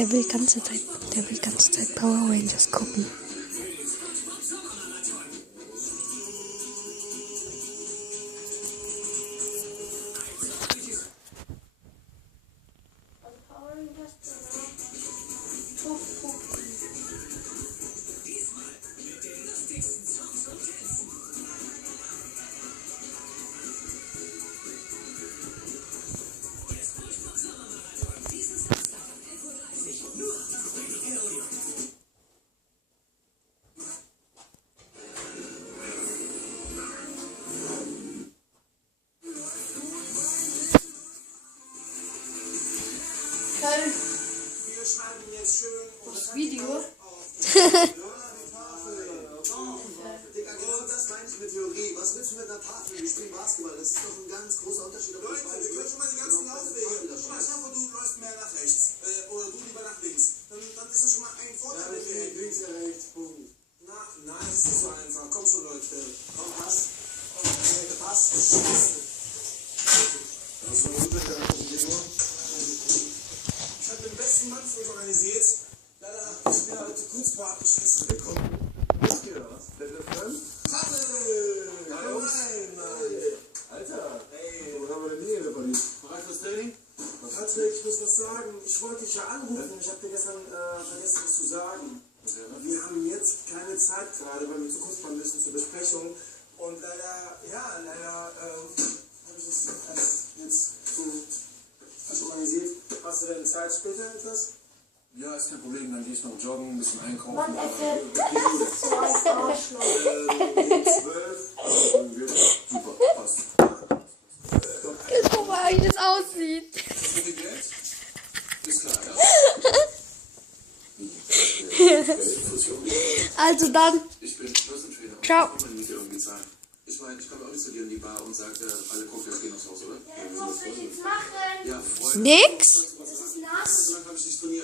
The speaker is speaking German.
Der will ganze Zeit Power Rangers gucken. Wir schreiben jetzt schön Das Video. Digga, genau das meine ich mit Theorie. Was willst du mit einer Tafel? Wir spielen Basketball. Das ist doch ein ganz großer Unterschied. Leute, wir können schon mal die ganzen Laufwege. Guck mal, schau mal, du läufst mehr nach rechts. Oder du lieber nach links. Dann ist das schon mal ein Vorteil. Ja, links, ja, rechts. Punkt. Nein, das ist nicht so einfach. Komm schon, Leute. Komm, pass. Okay, pass. Also, ich habe den besten Mann für uns organisiert. Leider ist mir heute Kunstbad geschissen bekommen. Was geht das? Der Film? Patrick! Hallo! Nein! Alter! Ey! Wo haben wir denn hier repariert? Bereit fürs Training? Patrick, ich muss was sagen. Ich wollte dich ja anrufen. Ich habe dir gestern vergessen, was zu sagen. Wir haben jetzt keine Zeit gerade, weil wir zu Kunstbad müssen zur Besprechung. Und leider habe ich das jetzt so falsch organisiert. Hast du denn Zeit später etwas? Ja, ist kein Problem. Dann gehe ich noch joggen, ein bisschen einkaufen. Mann, Äpfel. Gegen 12. Super, passt. Guck mal, wie das aussieht. Mit dem Geld? Ist klar, ja. Also dann, Ich bin Personal Trainer. Ciao. Ich kann meine Miete irgendwie zahlen. Ich meine, ich komme auch nicht zu dir in die Bar und sage, alle Cocktails gehen aufs Haus, oder? Was soll ich jetzt machen? Ja, Freunde. nix. Das ist nass. So lange habe ich nicht trainiert.